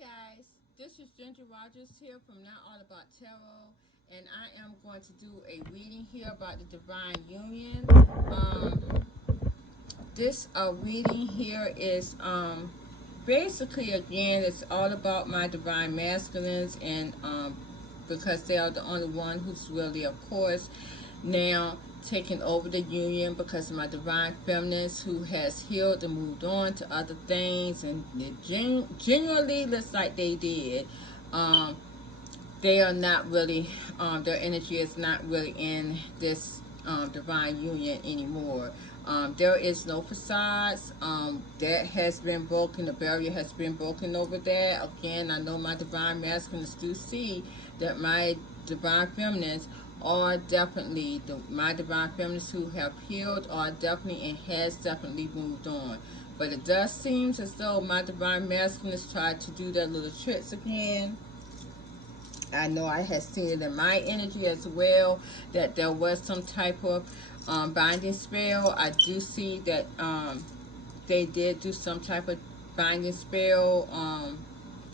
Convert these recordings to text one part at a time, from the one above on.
Guys, this is Ginger Rogers here from Not All About Tarot, and I am going to do a reading here about the Divine Union. This reading here is basically, again, it's all about my Divine Masculines, and because they are the only one who's really, of course, now taking over the union, because of my Divine Feminines who has healed and moved on to other things, and it genuinely looks like they did. They are not really, their energy is not really in this divine union anymore. There is no facades. That has been broken. The barrier has been broken over there. Again, I know my divine masculines do see that my divine feminines are definitely, my divine feminines who have healed are definitely and has definitely moved on. But it does seem as though my divine masculines tried to do their little tricks again. I know I had seen it in my energy as well, that there was some type of binding spell. I do see that they did do some type of binding spell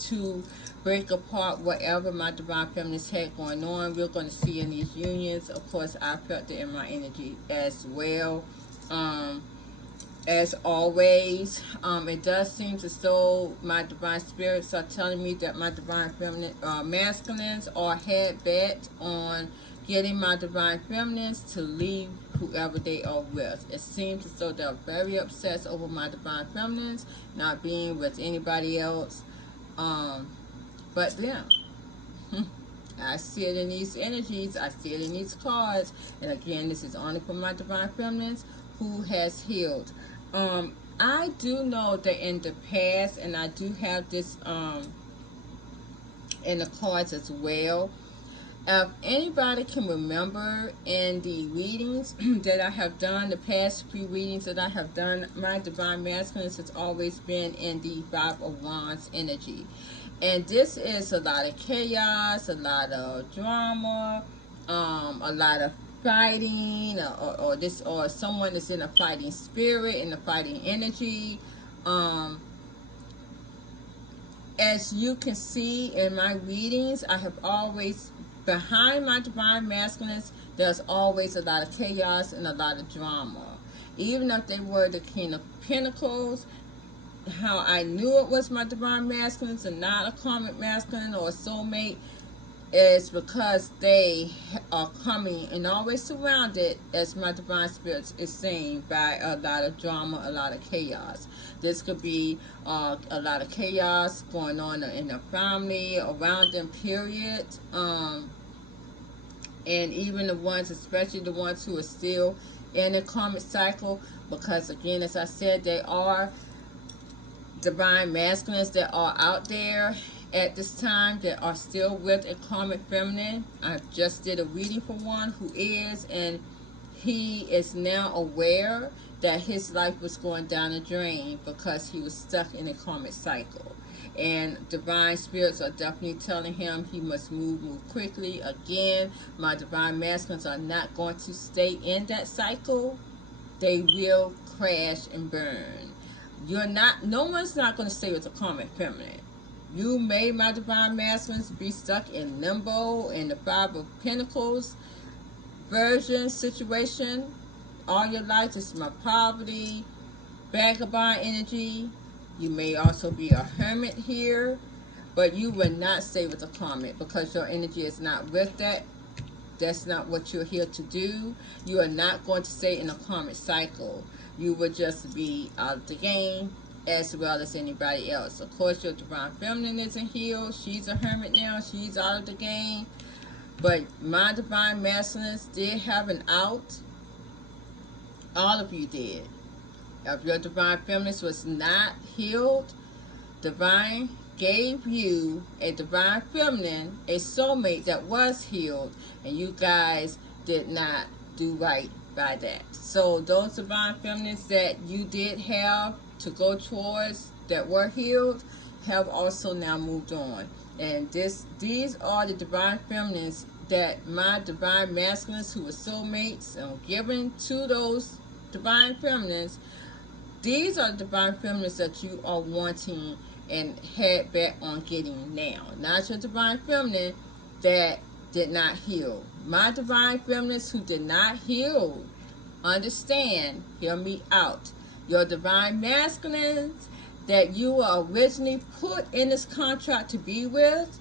to break apart whatever my divine feminines had going on. We're going to see in these unions. Of course, I felt it in my energy as well. As always, it does seem as though my divine spirits are telling me that my divine feminine masculines are head bent on getting my divine feminines to leave whoever they are with. It seems as though they're very obsessed over my divine feminines not being with anybody else. But yeah, I see it in these energies. I see it in these cards. And again, this is only for my divine feminines who has healed. I do know that in the past, and I do have this in the cards as well. If anybody can remember in the readings that I have done, the past few readings that I have done, my divine masculines has always been in the Five of Wands energy. And this is a lot of chaos, a lot of drama, a lot of fighting, or someone is in a fighting spirit, in a fighting energy. As you can see in my readings, I have always, behind my divine masculines, there's always a lot of chaos and a lot of drama. Even if they were the King of Pentacles, how I knew it was my divine masculines and not a karmic masculine or a soulmate is because they are coming and always surrounded, as my divine spirits is saying, by a lot of drama, a lot of chaos. This could be a lot of chaos going on in their family, around them, period. And even the ones, especially the ones who are still in the karmic cycle, because again, as I said, they are divine masculines that are out there at this time that are still with a karmic feminine. I just did a reading for one who is, and he is now aware that his life was going down the drain because he was stuck in a karmic cycle. And divine spirits are definitely telling him he must move quickly. Again, my divine masculines are not going to stay in that cycle. They will crash and burn. You're not, no one's not going to stay with a karmic feminine. You may, my divine masculines, be stuck in limbo, in the Five of Pentacles version situation all your life. This is my poverty, vagabond energy. You may also be a hermit here, but you will not stay with a karmic because your energy is not with that. That's not what you're here to do. You are not going to stay in a karmic cycle. You will just be out of the game as well as anybody else. Of course, your divine feminine isn't healed. She's a hermit now. She's out of the game. But my divine masculines did have an out. All of you did. If your divine feminine was not healed, divine gave you a divine feminine, a soulmate that was healed, and you guys did not do right by that. So those divine feminines that you did have to go towards that were healed have also now moved on. And these are the divine feminines that my divine masculines who were soulmates and given to those divine feminines. These are the divine feminines that you are wanting and head back on getting now. Not your divine feminine that did not heal. My divine feminines who did not heal, understand, hear me out. Your divine masculines that you were originally put in this contract to be with,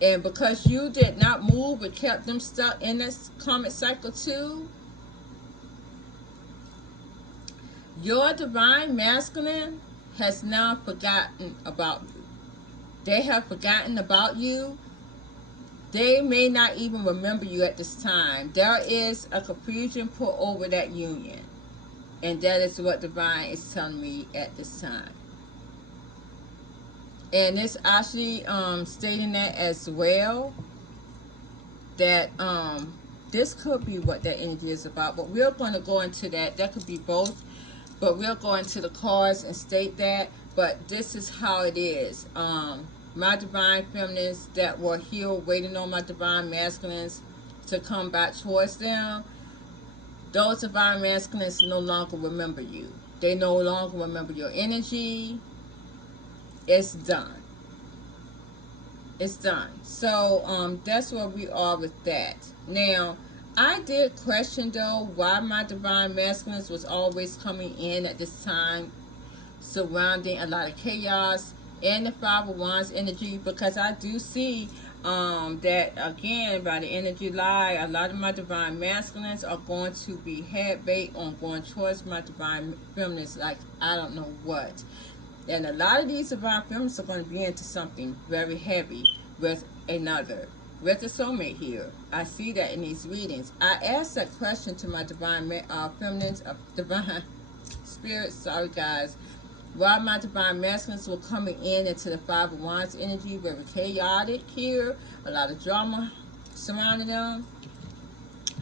and because you did not move and kept them stuck in this karmic cycle too, your divine masculine has now forgotten about you. They have forgotten about you. They may not even remember you at this time. There is a confusion put over that union. And that is what divine is telling me at this time. And it's actually stating that as well, that this could be what that energy is about. But we're going to go into that. That could be both. But we'll go into the cards and state that. But this is how it is. My divine feminines that were healed, waiting on my divine masculines to come back towards them, those divine masculines no longer remember you. They no longer remember your energy. It's done. It's done. So that's where we are with that. Now, I did question though why my divine masculines was always coming in at this time, surrounding a lot of chaos and the Five of Wands energy, because I do see that again by the energy lie, a lot of my divine masculines are going to be head bait on going towards my divine feminines like I don't know what. And a lot of these divine feminines are going to be into something very heavy with another, with the soulmate here. I see that in these readings. I asked that question to my divine feminines, divine spirits, sorry guys, while my divine masculines were coming in into the Five of Wands energy, very chaotic here, a lot of drama surrounding them.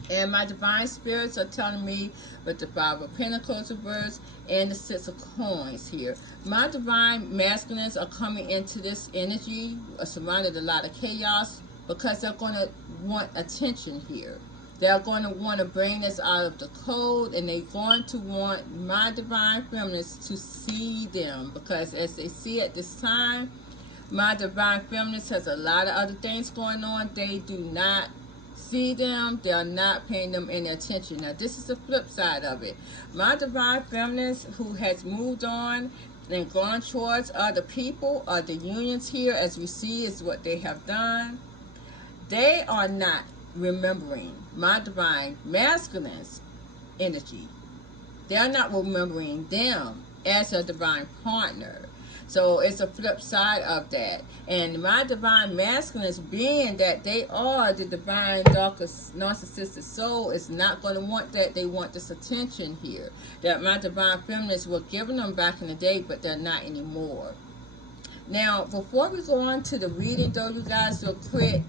And my divine spirits are telling me with the Five of Pentacles reversed and the Six of Coins here. My divine masculines are coming into this energy, surrounded a lot of chaos, because they're going to want attention here. They're going to want to bring this out of the code, and they're going to want my divine feminines to see them, because as they see at this time, my divine feminines has a lot of other things going on. They do not see them. They are not paying them any attention. Now, this is the flip side of it. My divine feminines who has moved on and gone towards other people, other unions here, as we see is what they have done. They are not remembering my divine masculine's energy. They're not remembering them as a divine partner. So it's a flip side of that. And my divine masculines, being that they are the divine darkest narcissistic soul, is not going to want that. They want this attention here that my divine feminines were giving them back in the day, but they're not anymore. Now, before we go on to the reading though, you guys, real quick,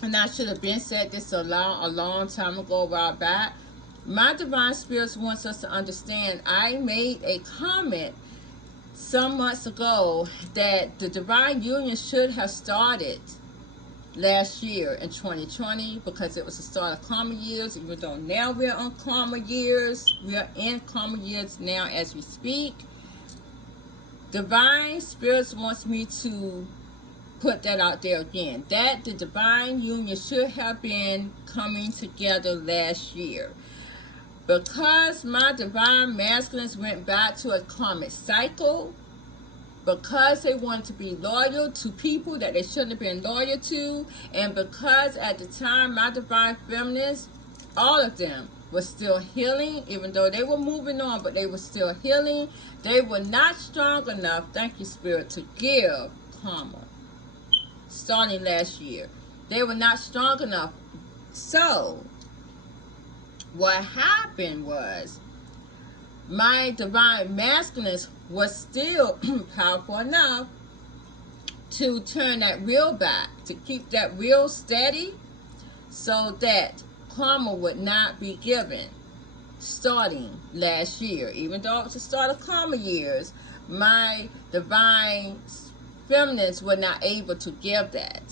and I should have been said this a long time ago, a while back. My divine spirits wants us to understand. I made a comment some months ago that the divine union should have started last year in 2020, because it was the start of karma years, even though now we're on karma years. We are in karma years now as we speak. Divine spirits wants me to put that out there again, that the divine union should have been coming together last year. Because my divine masculines went back to a karmic cycle, because they wanted to be loyal to people that they shouldn't have been loyal to, and because at the time my divine feminines, all of them were still healing, even though they were moving on, but they were still healing. They were not strong enough, thank you Spirit, to give karma. Starting last year, they were not strong enough. So what happened was my divine masculines was still powerful enough to turn that wheel back, to keep that wheel steady, so that karma would not be given starting last year. Even though it was the start of karma years, my divine feminines were not able to give that.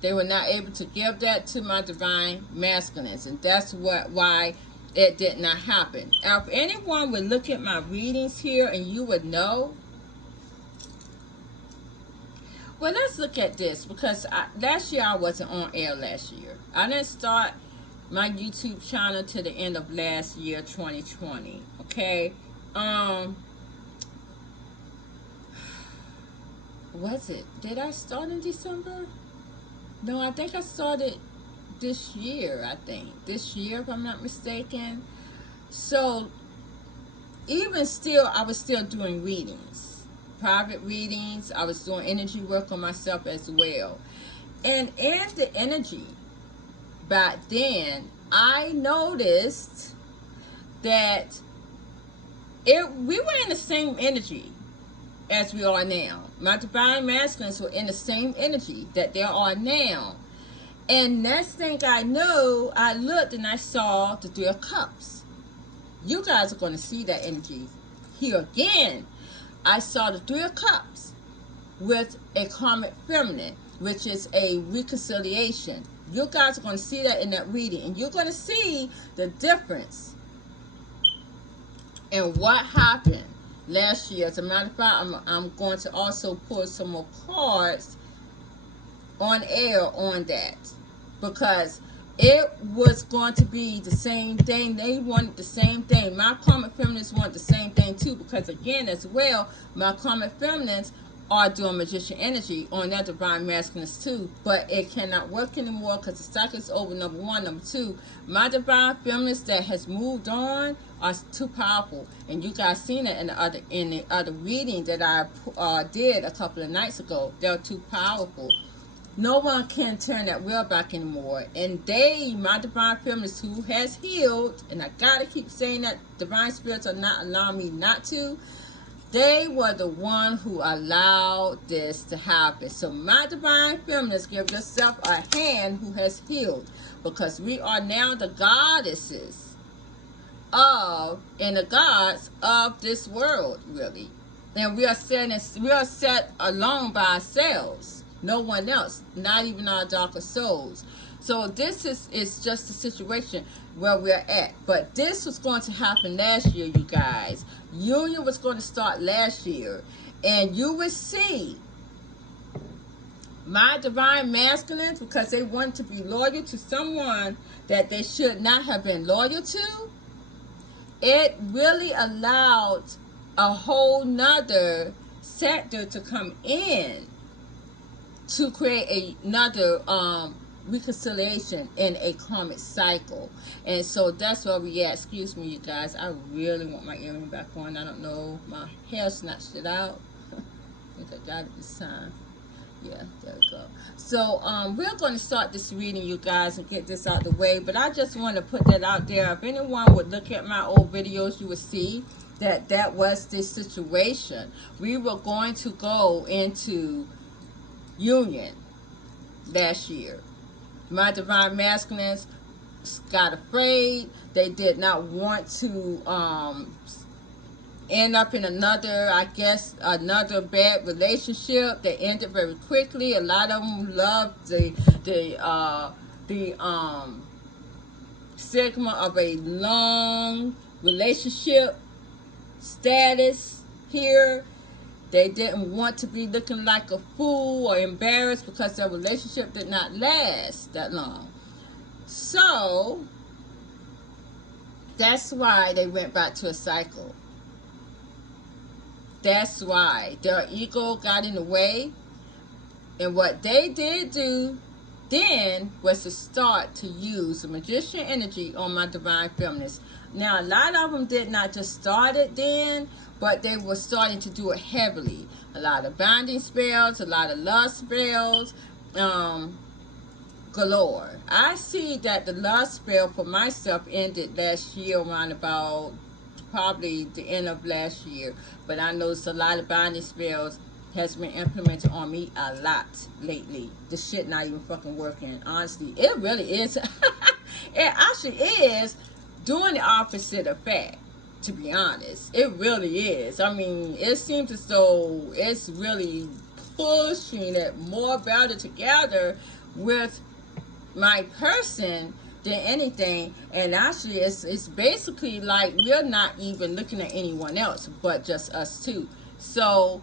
They were not able to give that to my divine masculines, and that's why it did not happen. Now, if anyone would look at my readings here, and you would know Well, let's look at this, because last year I wasn't on air last year. I didn't start my YouTube channel to the end of last year, 2020. Okay. Was it? Did I start in December? No, I think I started this year. I think this year, if I'm not mistaken. So even still, I was still doing readings, private readings. I was doing energy work on myself as well. And in the energy back then, I noticed that we were in the same energy as we are now. My divine masculines were in the same energy that they are now. And next thing I know, I looked and I saw the Three of Cups. You guys are going to see that energy here again. I saw the Three of Cups with a karmic feminine, which is a reconciliation. You guys are going to see that in that reading, and you're going to see the difference in what happened last year. As a matter of fact, I'm going to also pull some more cards on air on that, because it was going to be the same thing. They wanted the same thing. My karmic feminines want the same thing too, because again, as well, my karmic feminines are doing magician energy on their divine masculines too, but it cannot work anymore because the cycle is over. Number one. Number two, my divine feminines that has moved on are too powerful, and you guys seen it in the other reading that I did a couple of nights ago. They're too powerful. No one can turn that wheel back anymore. And my divine feminines who has healed, and I gotta keep saying that divine spirits are not allowing me not to, they were the one who allowed this to happen. So my divine feminines, give yourself a hand who has healed, because we are now the goddesses and the gods of this world, really. And we are set alone by ourselves. No one else, not even our darker souls. So this is just a situation where we're at. But this was going to happen last year, you guys. Union was going to start last year. And you would see my divine masculines, because they want to be loyal to someone that they should not have been loyal to. It really allowed a whole nother sector to come in to create another reconciliation in a karmic cycle. And so that's where we at. Excuse me, you guys, I really want my earring back on. I don't know, my hair snatched it out. I think I got it this time. Yeah, there we go. So we're going to start this reading, you guys, and get this out the way. But I just want to put that out there. If anyone would look at my old videos, you would see that that was the situation. We were going to go into union last year. My divine masculines got afraid. They did not want to end up in another bad relationship. They ended very quickly. A lot of them loved the stigma of a long relationship status here. They didn't want to be looking like a fool or embarrassed because their relationship did not last that long. So that's why they went back to a cycle. That's why their ego got in the way. And what they did do then was to start to use the magician energy on my divine feminines. Now, a lot of them did not just start it then, but they were starting to do it heavily. A lot of binding spells, a lot of love spells, galore. I see that the love spell for myself ended last year around about probably the end of last year. But I noticed a lot of binding spells has been implemented on me a lot lately. The shit not even fucking working. Honestly, it really is. It actually is doing the opposite effect, to be honest. It really is. I mean, it seems as though it's really pushing it more better together with my person than anything. And actually, it's basically like we're not even looking at anyone else but just us two. So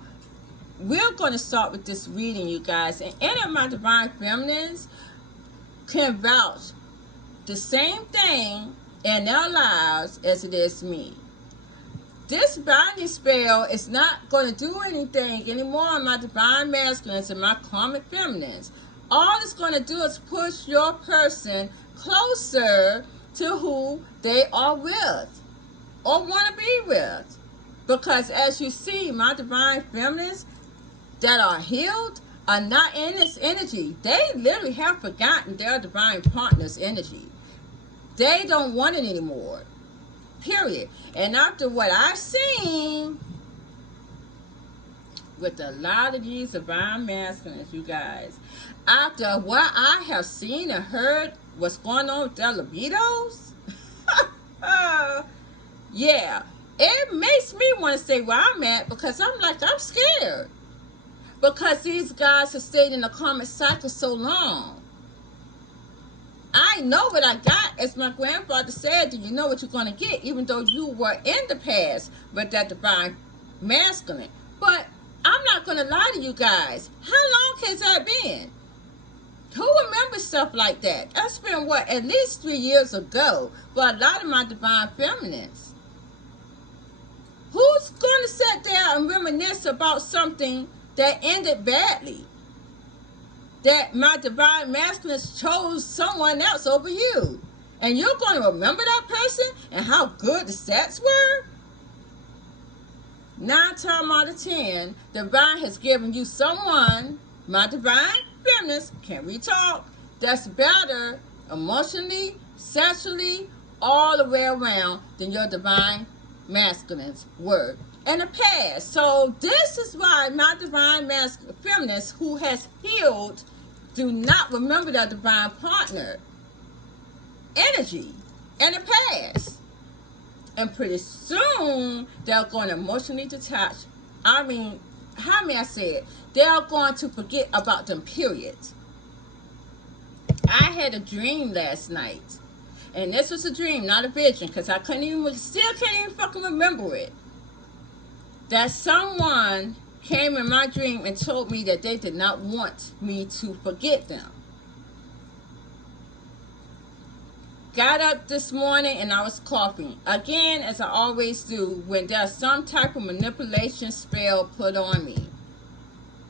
we're going to start with this reading, you guys. And any of my divine feminines can vouch the same thing in their lives as it is me. This binding spell is not going to do anything anymore on my divine masculines and my karmic feminines. All it's going to do is push your person closer to who they are with or want to be with. Because as you see, my divine feminines that are healed are not in this energy. They literally have forgotten their divine partner's energy. They don't want it anymore. Period. And after what I've seen with a lot of these divine masculines, you guys, after what I have seen and heard what's going on with their libidos, yeah, it makes me want to stay where I'm at, because I'm scared. Because these guys have stayed in the karmic cycle so long. I know what I got. As my grandfather said, do you know what you're going to get? Even though you were in the past with that divine masculine. But I'm not going to lie to you guys. How long has that been? Who remembers stuff like that? That's been, what, at least 3 years ago for a lot of my divine feminines. Who's going to sit there and reminisce about something that ended badly? That my divine masculines chose someone else over you. And you're going to remember that person and how good the stats were? 9 times out of 10, divine has given you someone, my divine feminines, can we talk, that's better emotionally, sexually, all the way around than your divine masculines were in the past. So this is why my divine feminines who has healed do not remember their divine partner energy in the past. And pretty soon they're going to emotionally detach. I mean, how may I say it? They're going to forget about them, period. I had a dream last night. And this was a dream, not a vision, because I still can't even fucking remember it. That someone came in my dream and told me that they did not want me to forget them. Got up this morning and I was coughing. Again, as I always do, when there's some type of manipulation spell put on me.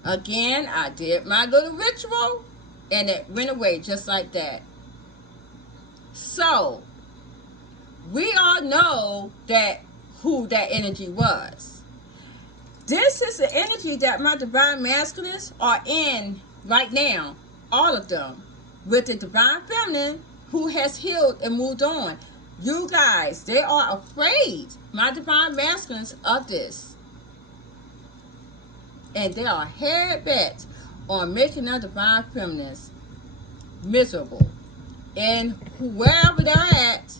Again, I did my little ritual and it went away just like that. So, we all know that who that energy was. This is the energy that my divine masculines are in right now. All of them. With the divine feminine who has healed and moved on. You guys, they are afraid, my divine masculines, of this. And they are hard bent on making their divine feminines miserable. And wherever they're at,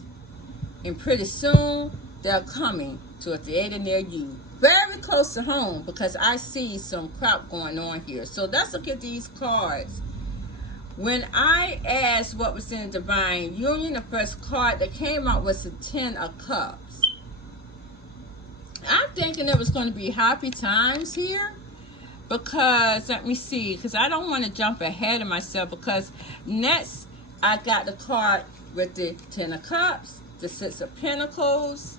and pretty soon they're coming to a theater near you. Very close to home, because I see some crap going on here. So let's look at these cards. When I asked what was in the divine union, the first card that came out was the 10 of Cups. I'm thinking it was going to be happy times here. Because, let me see, because I don't want to jump ahead of myself. Because next, I got the card with the 10 of Cups, the 6 of Pentacles,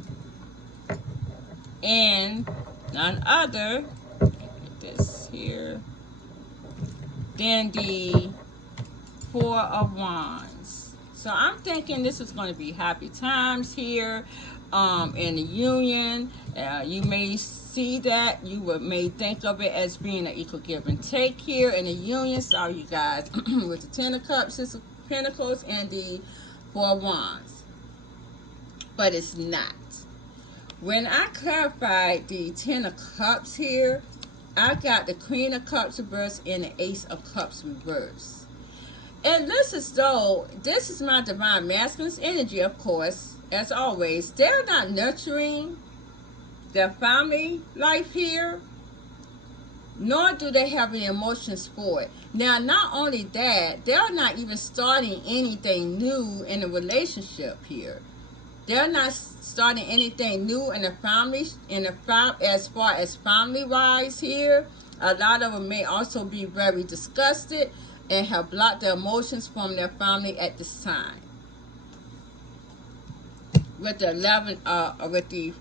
and none other, this here, than the 4 of Wands. So I'm thinking this is going to be happy times here in the union. You may see that. You may think of it as being an equal give and take here in the union. Sorry, you guys. With the 10 of Cups, 6 of Pentacles, and the 4 of Wands. But it's not. When I clarified the 10 of Cups here, I got the Queen of Cups reverse and the Ace of Cups reverse. It looks as though this is my divine masculine's energy, of course, as always. They're not nurturing their family life here, nor do they have any emotions for it. Now, not only that, they're not even starting anything new in a relationship here. They're not starting anything new in the family, as far as family-wise here. A lot of them may also be very disgusted and have blocked their emotions from their family at this time. With the 11, with the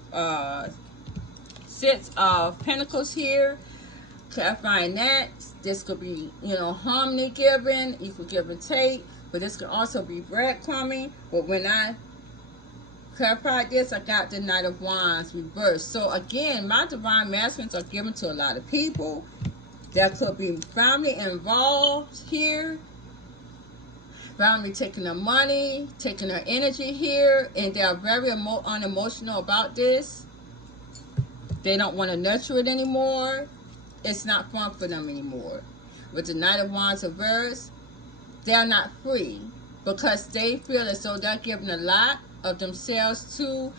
6 of Pentacles here, clarifying that this could be, you know, harmony given, equal give and take, but this could also be breadcrumbing. But when I clarified this, I got the Knight of Wands reversed. So again, my divine masculines are given to a lot of people. There could be family involved here. Family taking their money, taking their energy here, and they are very unemotional about this. They don't want to nurture it anymore. It's not fun for them anymore. With the Knight of Wands reversed, they're not free because they feel as though they're giving a lot of themselves to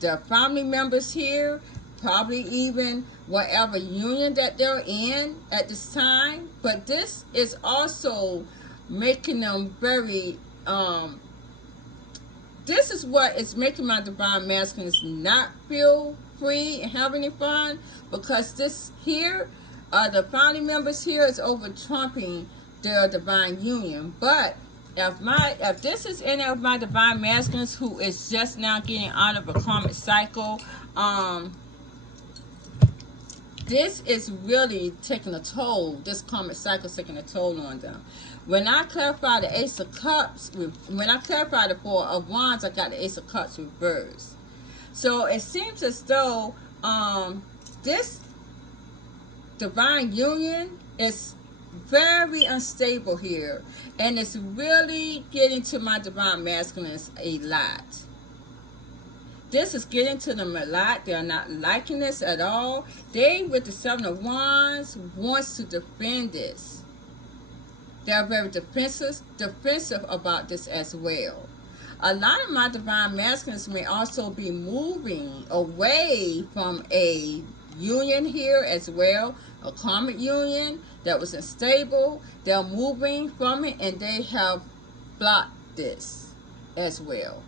their family members here, probably even whatever union that they're in at this time. But this is also making them very, this is what is making my divine masculines not feel free and have any fun, because this here, the family members here is over trumping their divine union. But if this is any of my divine masculines who is just now getting out of a karmic cycle, this is really taking a toll. This karmic cycle is taking a toll on them. When I clarify the Ace of Cups, when I clarify the Four of Wands, I got the Ace of Cups reversed. So it seems as though this divine union is very unstable here, and it's really getting to my divine masculines a lot. This is getting to them a lot. They're not liking this at all. They, with the Seven of Wands, wants to defend this. They're very defensive about this as well. A lot of my divine masculines may also be moving away from a union here as well, a karmic union that was unstable. They're moving from it, and they have blocked this as well.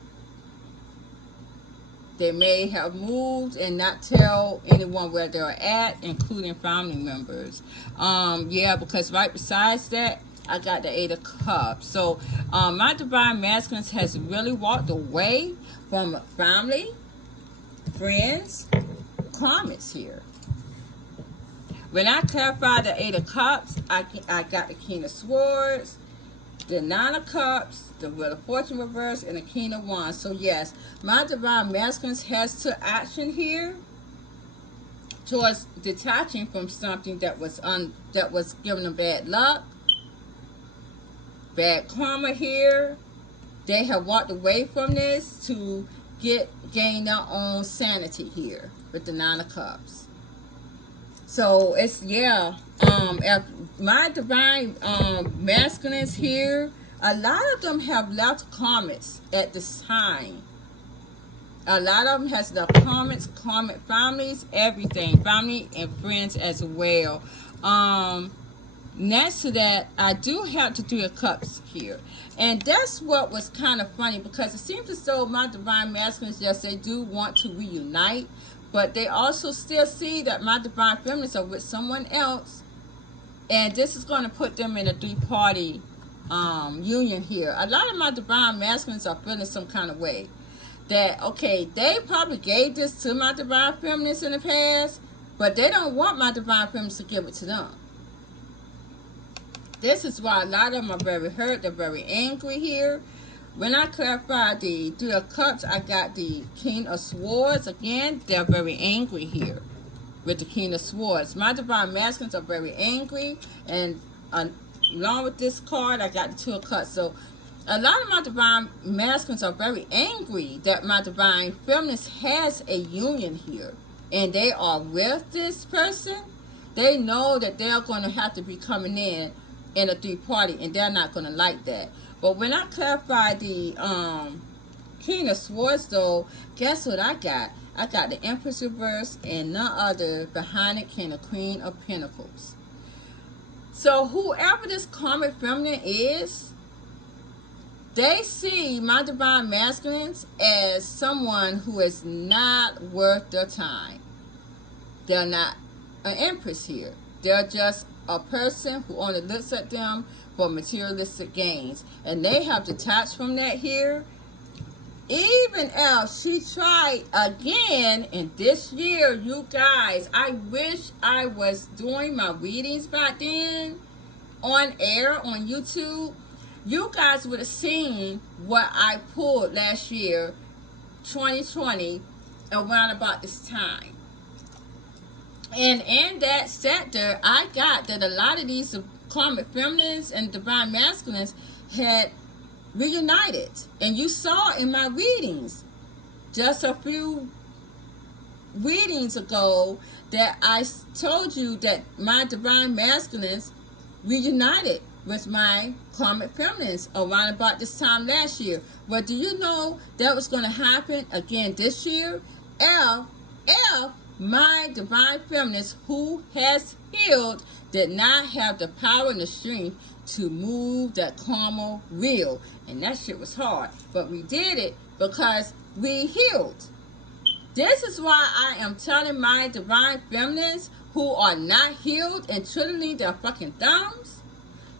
They may have moved and not tell anyone where they're at, including family members. Yeah, because right besides that, I got the Eight of Cups. So my divine masculines has really walked away from family, friends, karmics here. When I clarify the Eight of Cups, I got the King of Swords, the Nine of Cups, the Wheel of Fortune reverse, and the King of Wands. So yes, my divine masculines has to action here towards detaching from something that was giving them bad luck, bad karma here. They have walked away from this to gain their own sanity here with the Nine of Cups. So it's, yeah, if my divine masculines here, a lot of them have left karmics at this time. A lot of them has left karmics, karmic families, everything, family and friends as well. Next to that, I do have the Three of Cups here. And that's what was kind of funny, because it seems as though my divine masculines, yes, they do want to reunite, but they also still see that my divine feminines are with someone else, and this is going to put them in a three-party union here. A lot of my divine masculines are feeling some kind of way that, okay, they probably gave this to my divine feminines in the past, but they don't want my divine feminines to give it to them. This is why a lot of them are very hurt. They're very angry here. When I clarify the Three of Cups, I got the King of Swords. Again, they're very angry here with the King of Swords. My divine masculines are very angry. And along with this card, I got the Two of Cups. So a lot of my divine masculines are very angry that my divine feminines has a union here, and they are with this person. They know that they're going to have to be coming in a three-party, and they're not going to like that. But when I clarify the King of Swords, though, guess what I got? I got the Empress reverse, and none other behind it came the Queen of Pentacles. So whoever this karmic feminine is, they see my divine masculines as someone who is not worth their time. They're not an empress here. They're just a person who only looks at them for materialistic gains. And they have detached from that here. Even if she tried again in this year, you guys, I wish I was doing my readings back then on air on YouTube. You guys would have seen what I pulled last year, 2020, around about this time. And in that sector, I got that a lot of these karmic feminines and divine masculines had reunited. And you saw in my readings just a few readings ago that I told you that my divine masculines reunited with my karmic feminines around about this time last year. But do you know that was going to happen again this year? If my divine feminines who has healed did not have the power and the strength to move that karma wheel. And that shit was hard. But we did it because we healed. This is why I am telling my divine feminines who are not healed and twiddling their fucking thumbs,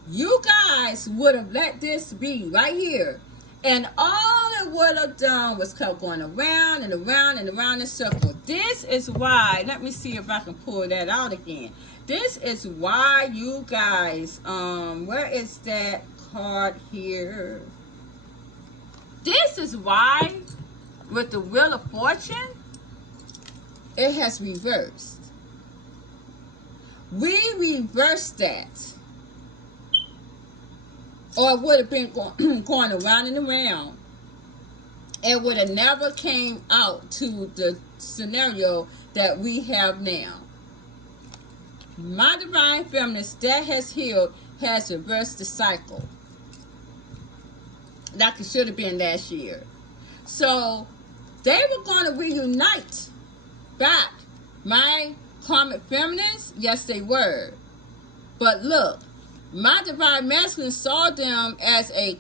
you guys would have let this be right here. And all it would have done was kept going around and around and around in circle. This is why, let me see if I can pull that out again. This is why you guys, where is that card here? This is why with the Wheel of Fortune, it has reversed. We reversed that. Or it would have been going around and around. It would have never came out to the scenario that we have now. My divine feminist that has healed has reversed the cycle. Like it should have been last year. So they were going to reunite back. My karmic feminists, yes they were. But look, my divine masculine saw them as a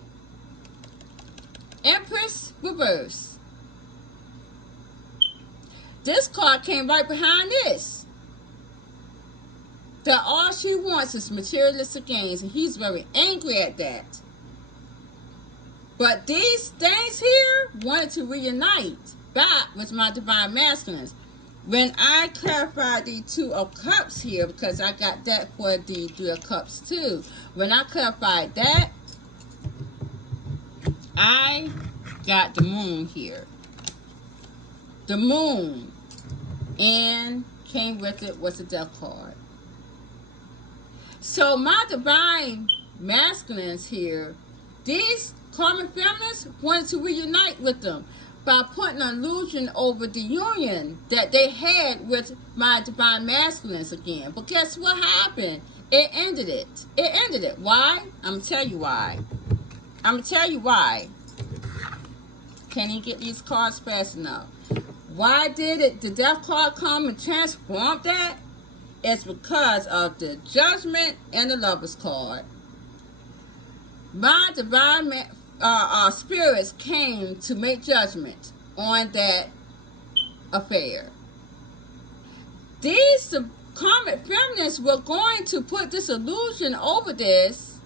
Empress reverse. This card came right behind this. That all she wants is materialistic gains, and he's very angry at that. But these things here wanted to reunite back with my divine masculines. When I clarified the Two of Cups here, because I got that for the Three of Cups too. When I clarified that, I got the Moon here. The Moon. And came with it was a Death card. So my divine masculines here, these karmic feminists wanted to reunite with them by putting an illusion over the union that they had with my divine masculines again. But guess what happened? It ended it. It ended it. Why? I'm going to tell you why. I'm going to tell you why. Can't even get these cards fast enough. Why did it, the Death card come and transform that? It's because of the Judgment and the Lovers card. My divine spirits came to make judgment on that affair. These karmic feminists were going to put this illusion over this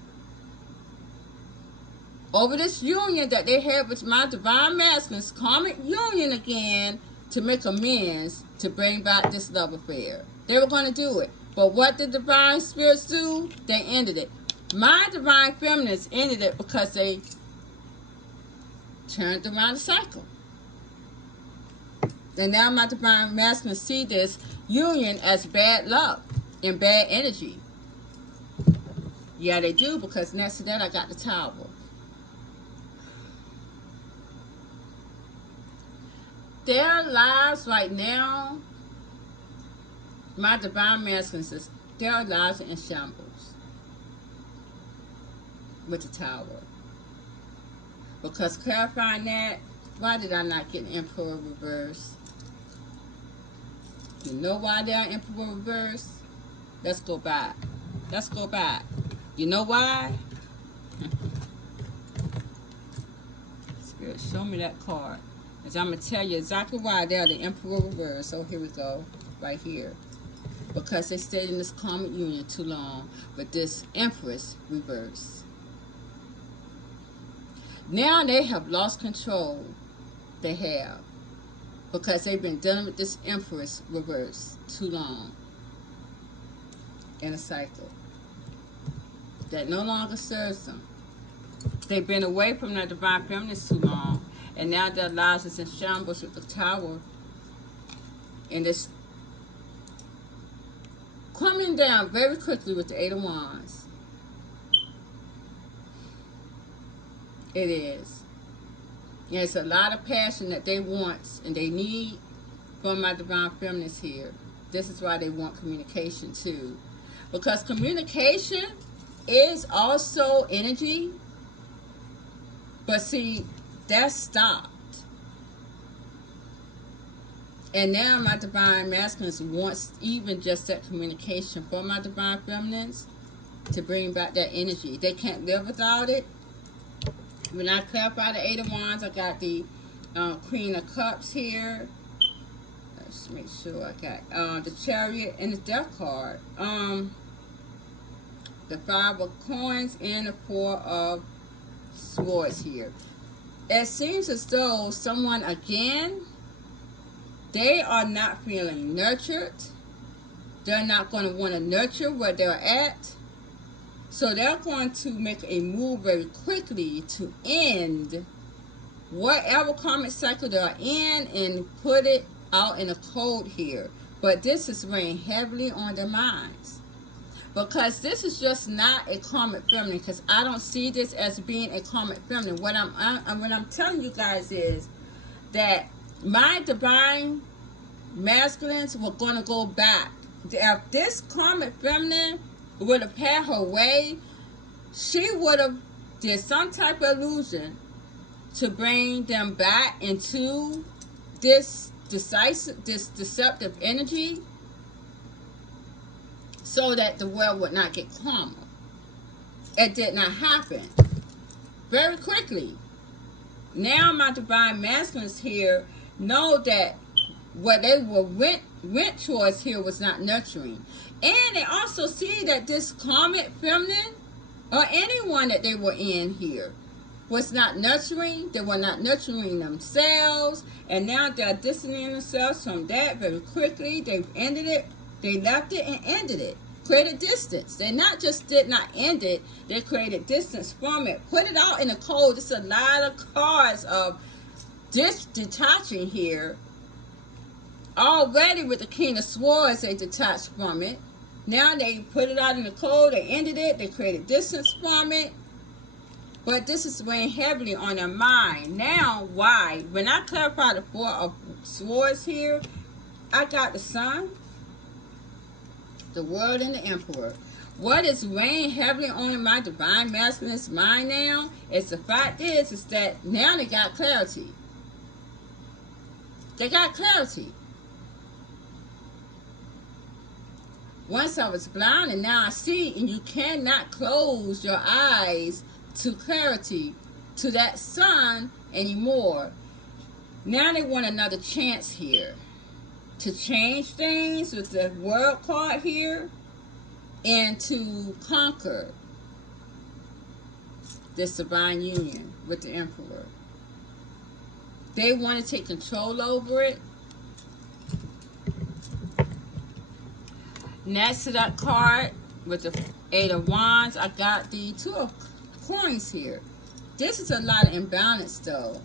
union that they had with my divine masculines, karmic union again, to make amends to bring back this love affair. They were going to do it. But what did divine spirits do? They ended it. My divine feminists ended it because they turned around the cycle. And now my divine masculines see this union as bad luck and bad energy. Yeah, they do, because next to that I got the Tower. Their lives right now, my divine masculines, their lives are in shambles with the Tower. Because clarifying that, why did I not get Emperor reverse? You know why they're Emperor reverse? Let's go back. Let's go back. You know why? Spirit, show me that card. Because I'm going to tell you exactly why they're the Emperor reverse. So here we go. Right here. because they stayed in this karmic union too long with this Empress reverse. Now they have lost control. They have. Because they've been dealing with this Empress reverse too long. In a cycle. That no longer serves them. They've been away from their divine feminines too long. And now their lives is in shambles with the Tower. And it's coming down very quickly with the Eight of Wands. It is. And it's a lot of passion that they want and they need from my divine feminines here. This is why they want communication too. Because communication is also energy. But see, that's stopped. And now my divine masculines wants even just that communication from my divine feminines to bring back that energy. They can't live without it. When I clarify the Eight of Wands, I got the Queen of Cups here. Let's make sure I got the Chariot and the Death card. The Five of Coins and the Four of Swords here. It seems as though someone, again, they are not feeling nurtured. They're not going to want to nurture where they're at. So they're going to make a move very quickly to end whatever karmic cycle they're in and put it out in a code here. But this is weighing heavily on their minds. Because this is just not a karmic feminine. Because I don't see this as being a karmic feminine. What I'm telling you guys is that my divine masculines were going to go back. If this karmic feminine would have had her way, she would have did some type of illusion to bring them back into this deceptive energy so that the world would not get calmer. It did not happen. Very quickly. Now my divine masculines here know that what they went towards here was not nurturing. And they also see that this karmic feminine or anyone that they were in here was not nurturing. They were not nurturing themselves. And now they're distancing themselves from that very quickly. They've ended it. They left it and ended it. Created distance. They not just did not end it. They created distance from it. Put it out in the cold. There's a lot of cards of detaching here. Already with the King of Swords, they detached from it. Now they put it out in the cold. They ended it. They created distance from it. But this is weighing heavily on their mind. Now, why? When I clarify the Four of Swords here, I got the Sun, the World, and the Emperor. What is weighing heavily on my divine masculine's mind now is the fact is that now they got clarity. They got clarity. Once I was blind and now I see, and you cannot close your eyes to clarity, to that sun anymore. Now they want another chance here to change things with the World card here and to conquer this divine union with the Emperor. They want to take control over it. Next to that card with the Eight of Wands, I got the Two of Coins here. This is a lot of imbalance though.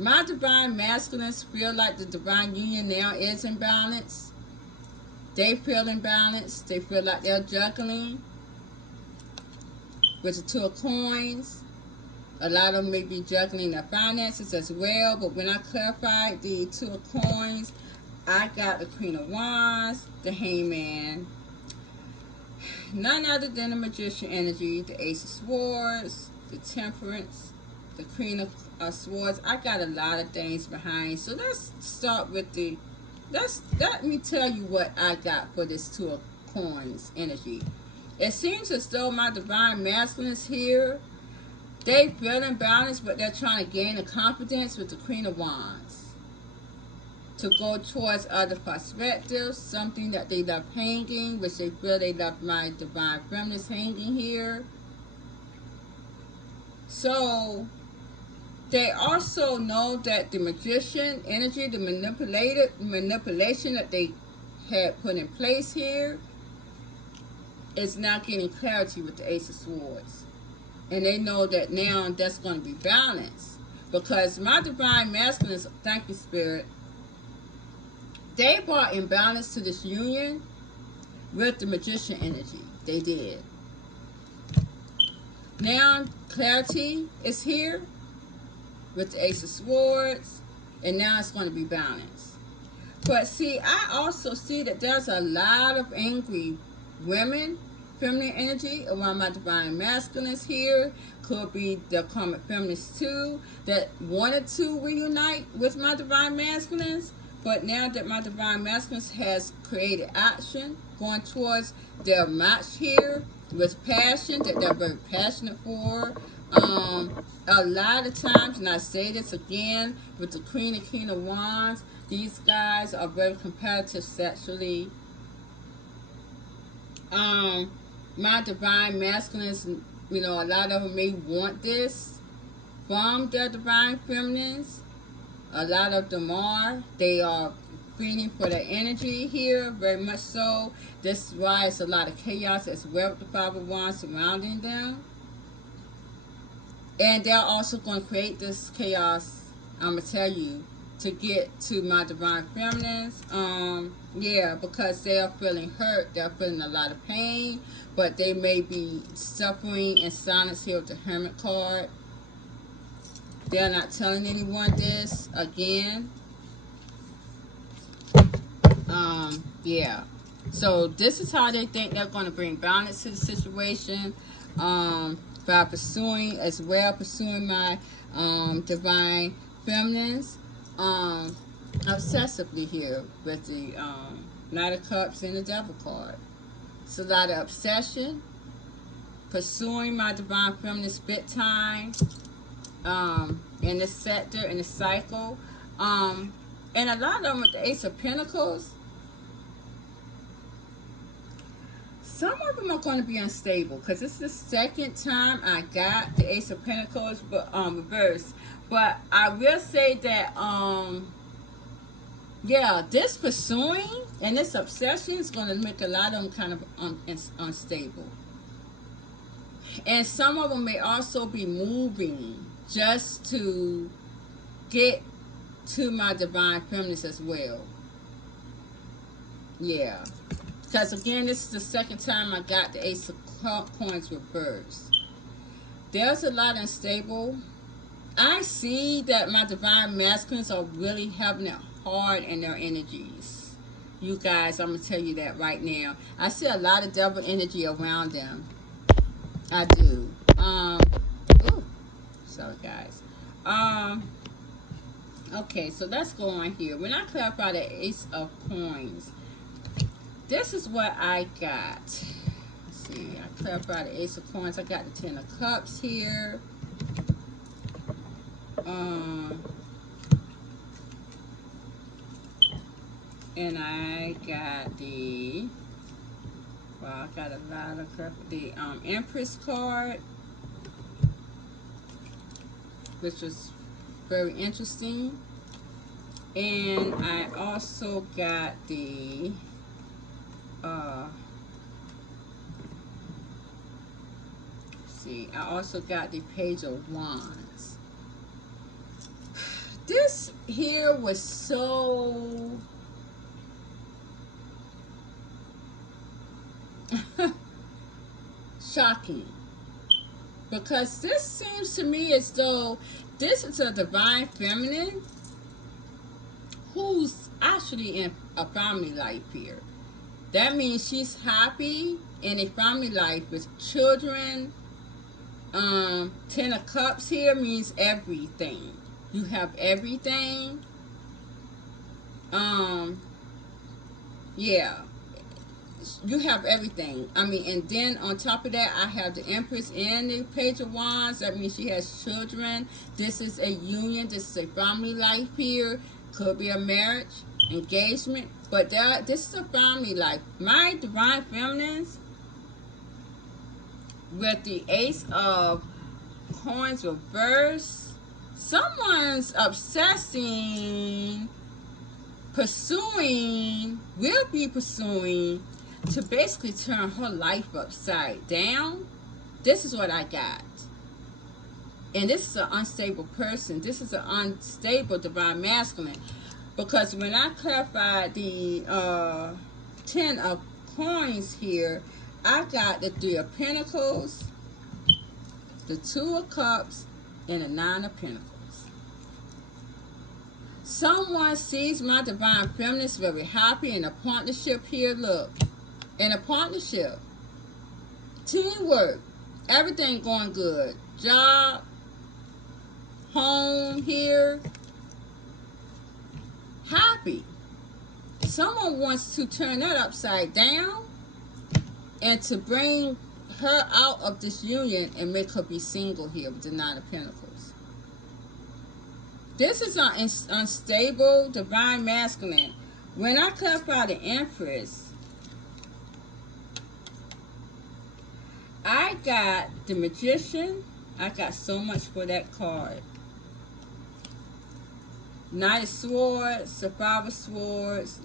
My divine masculines feel like the divine union now is in balance. They feel imbalanced. They feel like they're juggling with the Two of Coins. A lot of them may be juggling their finances as well. But when I clarified the Two of Coins, I got the Queen of Wands, the Hangman, none other than the Magician energy, the Ace of Swords, the Temperance, the Queen of Swords. I got a lot of things behind. So let's start with the, let me tell you what I got for this Two of Coins energy. It seems as though my divine masculines here, they feel imbalanced, but they're trying to gain the confidence with the Queen of Wands. to go towards other perspectives, something that they love hanging, which they feel they love my divine feminine hanging here. So they also know that the magician energy, the manipulation that they had put in place here, is not getting clarity with the Ace of Swords. And they know that now that's going to be balanced. Because my divine masculine, thank you, Spirit, they brought imbalance to this union with the magician energy. They did. Now clarity is here with the Ace of Swords, and now it's going to be balanced. But see, I also see that there's a lot of angry women, feminine energy around my divine masculines here. Could be the karmic feminists too, that wanted to reunite with my divine masculines, but now that my divine masculines has created action going towards their match here with passion that they're very passionate for. A lot of times, and I say this again with the Queen and King of Wands, these guys are very competitive sexually. My divine masculines, you know, a lot of them may want this from their divine feminines. A lot of them are. They are feeding for the energy here, very much so. This is why it's a lot of chaos as well with the Five of Wands surrounding them. And they're also going to create this chaos, I'm going to tell you, to get to my divine feminines. Yeah, because they are feeling hurt. They're feeling a lot of pain. But they may be suffering in silence here with the Hermit card. They're not telling anyone this. Again. Yeah. So this is how they think they're going to bring balance to the situation. By pursuing as well, pursuing my divine feminines obsessively here with the Knight of Cups and the Devil card. It's a lot of obsession, pursuing my divine feminine spit time in this sector, in the cycle. And a lot of them with the Ace of Pentacles, some of them are going to be unstable because it's the second time I got the Ace of Pentacles reversed. But I will say that yeah, this pursuing and this obsession is going to make a lot of them kind of unstable. And some of them may also be moving just to get to my divine feminines as well. Yeah. Because again, this is the second time I got the Ace of Coins reversed. There's a lot unstable. I see that my divine masculines are really having it hard in their energies. You guys, I'm going to tell you that right now. I see a lot of devil energy around them. I do. Ooh, sorry guys. Okay, so let's go on here. When I clarify the Ace of Coins, this is what I got. Let's see, I clarified the Ace of Coins. I got the Ten of Cups here. And I got the, well, I got a lot of crap. The Empress card, which was very interesting. And I also got the I also got the Page of Wands. This here was so shocking, because this seems to me as though this is a divine feminine who's actually in a family life here. That means she's happy in a family life with children. Ten of Cups here means everything. You have everything. Yeah. You have everything. I mean, and then on top of that, I have the Empress and the Page of Wands. That means she has children. This is a union. This is a family life here. Could be a marriage, engagement, but this is a family life. My divine feminines with the Ace of Coins reverse, someone's obsessing, will be pursuing to basically turn her life upside down. This is what I got. And this is an unstable person. This is an unstable divine masculine. Because when I clarified the 10 of coins here, I got the 3 of pentacles, the 2 of cups, and the 9 of pentacles. Someone sees my divine feminine very happy in a partnership here. Look, in a partnership, teamwork, everything going good. Job, home here, happy. Someone wants to turn that upside down and to bring her out of this union and make her be single here with the 9 of pentacles. This is an unstable divine masculine. When I clarify the Empress, I got the Magician. I got so much for that card. Knight of Swords, the 5 of Swords.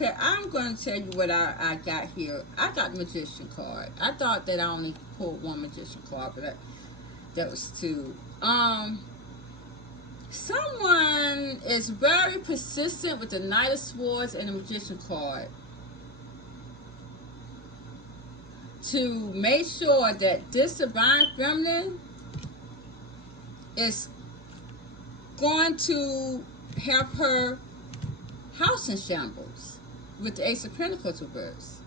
I'm going to tell you what I got here. I got the Magician card. I thought that I only pulled 1 Magician card, but that was 2. Someone is very persistent with the Knight of Swords and the Magician card to make sure that this divine feminine is going to have her house in shambles with the Ace of Pentacles reverse.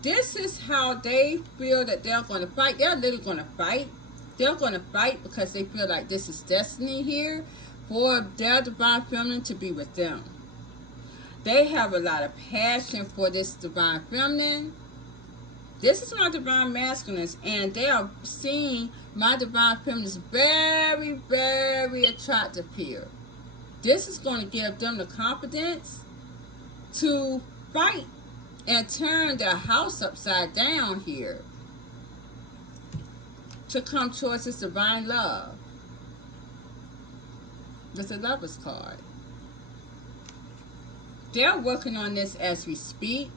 This is how they feel that they're going to fight. They're literally going to fight. They're going to fight because they feel like this is destiny here for their divine feminine to be with them. They have a lot of passion for this divine feminine. This is my divine masculines, and they are seeing my divine feminines very, very attractive here. This is going to give them the confidence to fight and turn their house upside down here to come towards this divine love. With the Lover's card. They're working on this as we speak.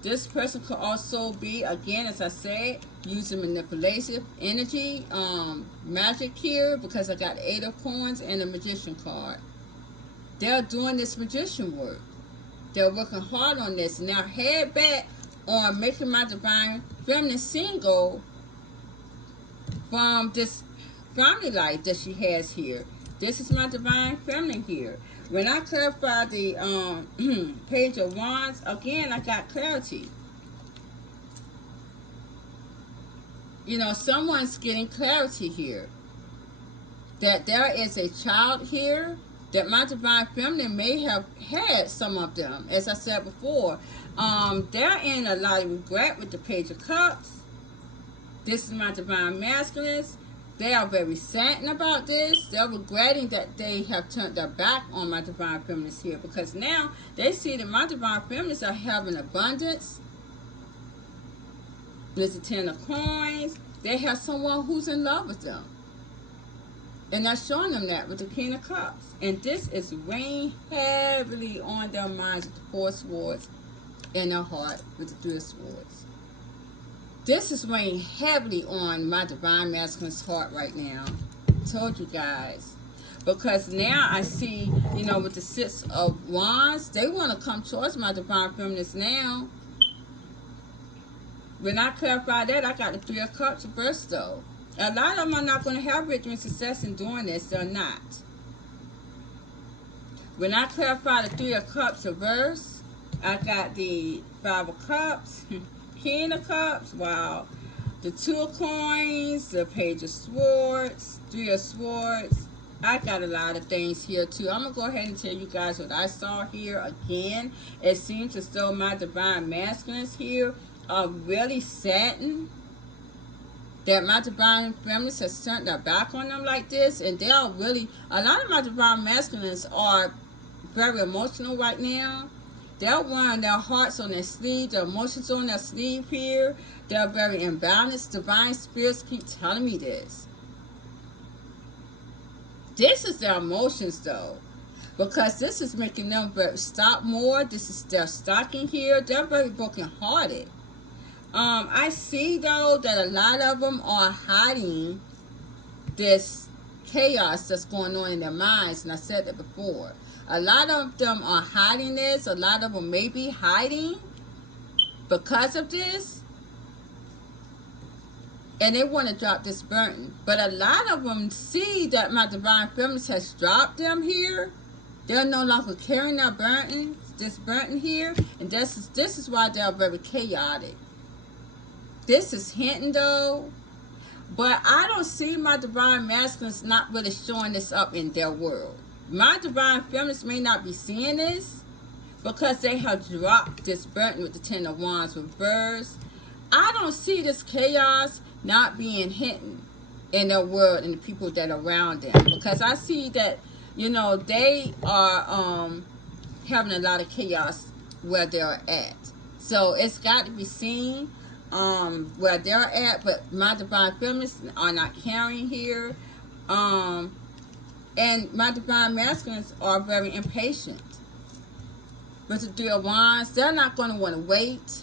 This person could also be, again, as I said, using manipulative energy, magic here, because I got 8 of coins and a Magician card. They're doing this magician work. They're working hard on this. Now head back on making my divine feminine single from this family life that she has here. This is my divine feminine here. When I clarify the Page of Wands, again, I got clarity. You know, someone's getting clarity here. That there is a child here that my divine feminine may have had, some of them. As I said before, they're in a lot of regret with the Page of Cups. This is my divine masculines. They are very saddened about this. They're regretting that they have turned their back on my divine feminines here, because now they see that my divine feminines are having abundance. There's a 10 of coins. They have someone who's in love with them. And that's showing them that with the King of Cups. And this is weighing heavily on their minds with the 4 of Swords and their heart with the 3 of Swords. This is weighing heavily on my divine masculine's heart right now. I told you guys. Because now I see, you know, with the 6 of Wands, they want to come towards my divine feminines now. When I clarify that, I got the 3 of Cups reversed though. A lot of them are not going to have victory and success in doing this. They're not. When I clarify the 3 of Cups reverse, I got the 5 of Cups, King of Cups, wow, the 2 of Coins, the Page of Swords, 3 of Swords. I got a lot of things here too. I'm going to go ahead and tell you guys what I saw here again. It seems as though my divine masculines here are really saddened that my divine feminines has turned their back on them like this, and they are really, a lot of my divine masculines are very emotional right now. They're wearing their hearts on their sleeve, their emotions on their sleeve here. They're very imbalanced. Divine spirits keep telling me this. This is their emotions though, because this is making them very stop more. This is their stalking here. They're very brokenhearted. I see though that a lot of them are hiding this chaos that's going on in their minds, and I said that before. A lot of them are hiding this. A lot of them may be hiding because of this, and they want to drop this burden. But a lot of them see that my divine feminine has dropped them here. They're no longer carrying their burden, this burden here, and this is why they're very chaotic. This is hinting though, but I don't see my divine masculines not really showing this up in their world. My divine feminines may not be seeing this because they have dropped this burden with the Ten of Wands reversed. I don't see this chaos not being hidden in their world and the people that are around them, because I see that, you know, they are having a lot of chaos where they're at. So it's got to be seen where they're at, but my divine feminines are not carrying here. And my divine masculines are very impatient. With the Three of Wands, they're not going to want to wait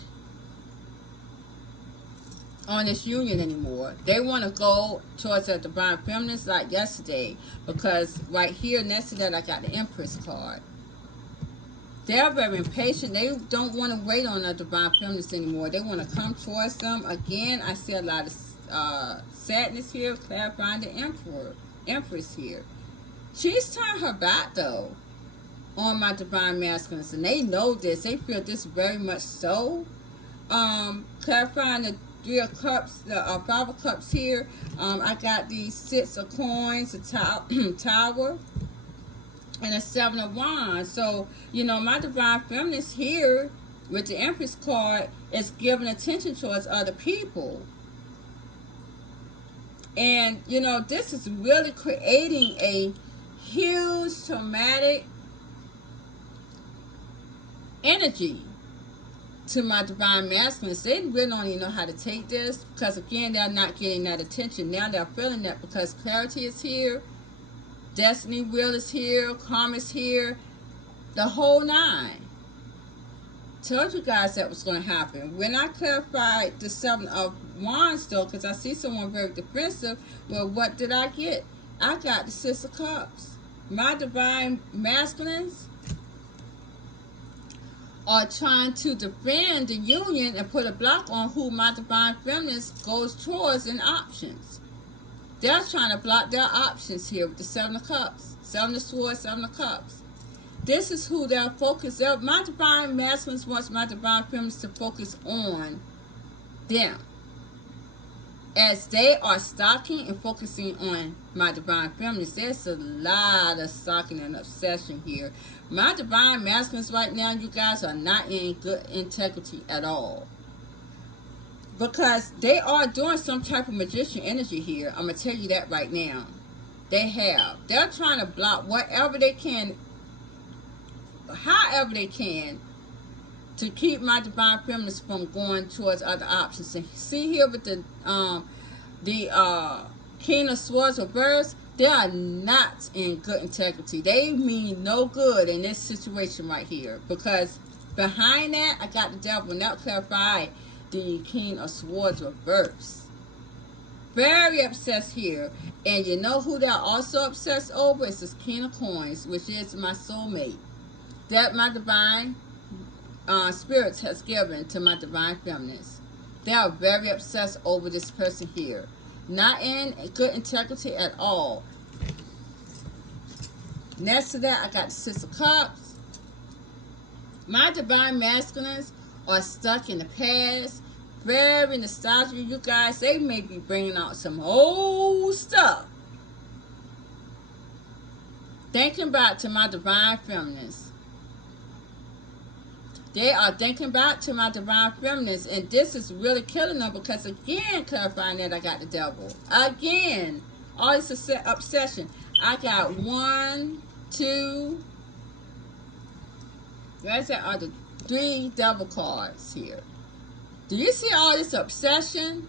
on this union anymore. They want to go towards their divine feminines like yesterday, because right here next to that I got the Empress card. They're very impatient. They don't want to wait on their divine feminines anymore. They want to come towards them. Again, I see a lot of sadness here, clarifying the Empress here. She's turned her back though on my divine masculines, and they know this. They feel this very much so. Clarifying the Three of Cups, the Five of Cups here. I got the Six of Coins, the Tower, and a Seven of Wands. So, you know, my divine feminines here with the Empress card is giving attention towards other people. And, you know, this is really creating a huge traumatic energy to my divine masculines. They really don't even know how to take this, because again, they're not getting that attention. Now they're feeling that, because clarity is here, destiny wheel is here, karma is here, the whole nine. Told you guys that was going to happen. When I clarified the Seven of Wands though, because I see someone very defensive, well, what did I get? I got the Six of Cups. My divine masculines are trying to defend the union and put a block on who my divine feminines goes towards in options. They're trying to block their options here with the Seven of Cups. Seven of Swords, Seven of Cups. This is who they're focused on. My divine masculines wants my divine feminines to focus on them, as they are stalking and focusing on my divine feminines. There's a lot of stalking and obsession here. My divine masculines right now, you guys, are not in good integrity at all, because they are doing some type of magician energy here. I'm going to tell you that right now. They have. They're trying to block whatever they can, however they can, to keep my divine feminines from going towards other options. And see here with the King of Swords reverse, they are not in good integrity. They mean no good in this situation right here, because behind that I got the Devil, and that clarified the King of Swords reverse. Very obsessed here. And you know who they're also obsessed over? It's this King of Coins, which is my soulmate that my divine spirits has given to my divine feminines. They are very obsessed over this person here. Not in good integrity at all. Next to that, I got the Six of Cups. My divine masculines are stuck in the past. Very nostalgic, you guys. They may be bringing out some old stuff, thinking back to my divine feminines. They are thinking back to my divine feminines, and this is really killing them because, again, clarifying that I got the devil. Again, all this obsession. I got 1, 2, that's that are the 3 devil cards here. Do you see all this obsession?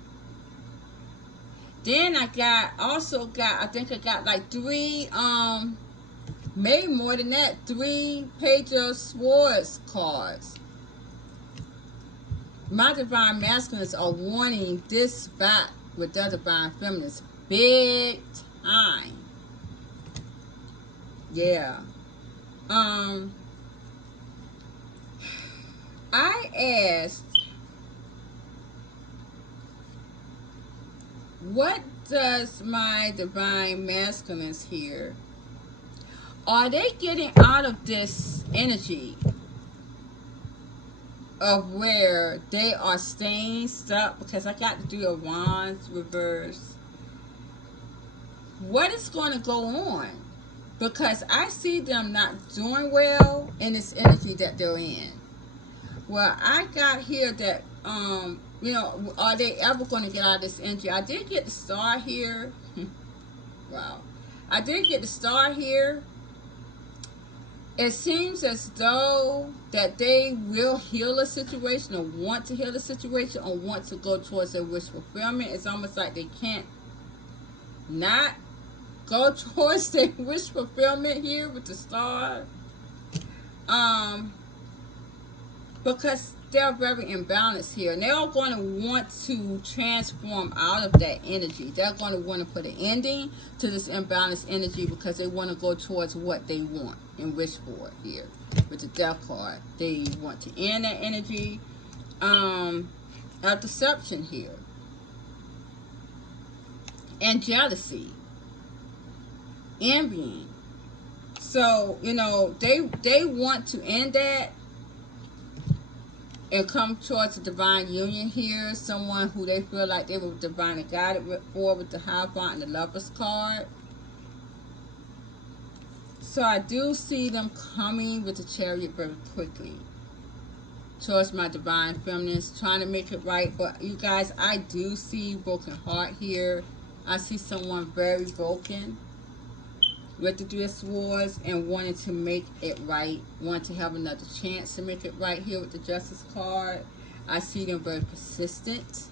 Then I think I got like 3, maybe more than that, 3 Page of Swords cards. My divine masculines are wanting this back with their divine feminines big time. Yeah. I asked, what does my divine masculines here, are they getting out of this energy of where they are staying stuck? Because I got the 3 of Wands reverse. What is going to go on? Because I see them not doing well in this energy that they're in. Well, I got here that, you know, are they ever going to get out of this energy? I did get the star here. Wow. I did get the star here. It seems as though that they will heal a situation, or want to heal a situation, or want to go towards their wish fulfillment. It's almost like they can't not go towards their wish fulfillment here with the star. Because they're very imbalanced here. And they're going to want to transform out of that energy. They're going to want to put an ending to this imbalanced energy because they want to go towards what they want and wish for here. With the Death card, they want to end that energy of deception here. And jealousy. Envying. So, you know, they want to end that and come towards a divine union here. Someone who they feel like they were divinely guided for with the Hierophant and the Lover's card. So I do see them coming with the Chariot very quickly towards my divine feminines, trying to make it right. But you guys, I do see broken heart here. I see someone very broken with the 3 of Swords and wanting to make it right, want to have another chance to make it right here with the Justice card. I see them very persistent.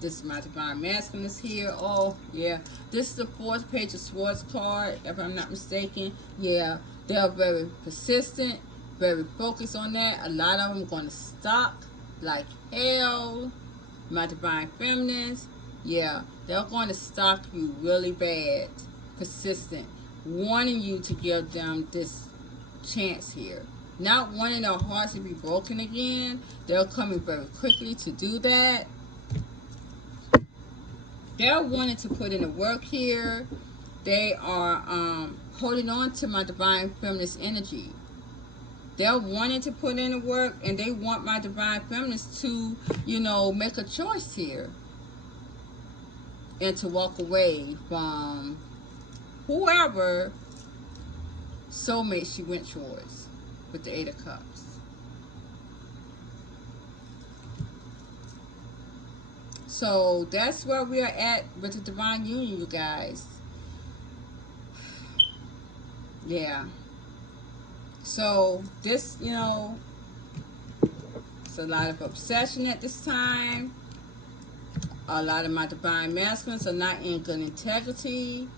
This is my divine masculines here. Oh, yeah. This is the 4th Page of Swords card, if I'm not mistaken. Yeah, they're very persistent, very focused on that. A lot of them are going to stalk like hell. My divine feminines, yeah, they're going to stalk you really bad. Persistent. Wanting you to give them this chance here. Not wanting their hearts to be broken again. They're coming very quickly to do that. They're wanting to put in the work here. They are holding on to my divine feminist energy. They're wanting to put in the work, and they want my divine feminist to, you know, make a choice here. And to walk away from whoever soulmate she went towards with the 8 of Cups. So that's where we are at with the divine union, you guys. Yeah. So this, you know, it's a lot of obsession at this time. A lot of my divine masculines are not in good integrity,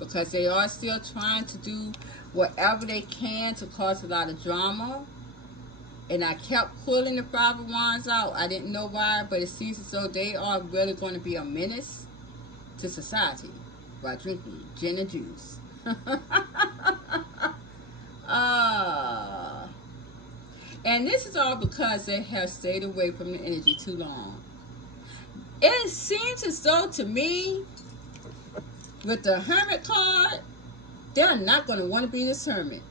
because they are still trying to do whatever they can to cause a lot of drama. And I kept pulling the 5 of Wands out. I didn't know why, but it seems as though they are really going to be a menace to society by drinking gin and juice. And this is all because they have stayed away from the energy too long. It seems as though, to me, with the Hermit card, they're not going to want to be this hermit.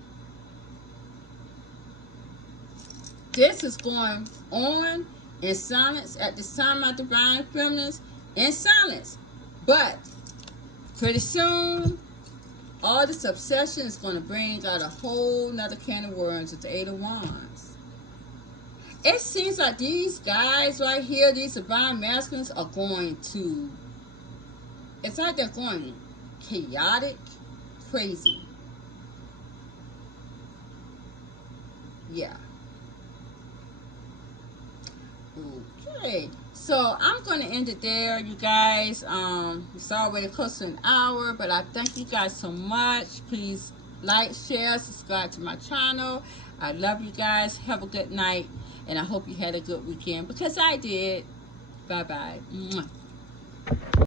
This is going on in silence at this time, my divine feminines, in silence. But pretty soon, all this obsession is going to bring out a whole nother can of worms with the 8 of Wands. it seems like these guys right here, these divine masculines, are going to, it's like they're going chaotic, crazy. Yeah. Okay. So I'm going to end it there, you guys. It's already close to an hour, but I thank you guys so much. Please like, share, subscribe to my channel. I love you guys. Have a good night, and I hope you had a good weekend, because I did. Bye bye.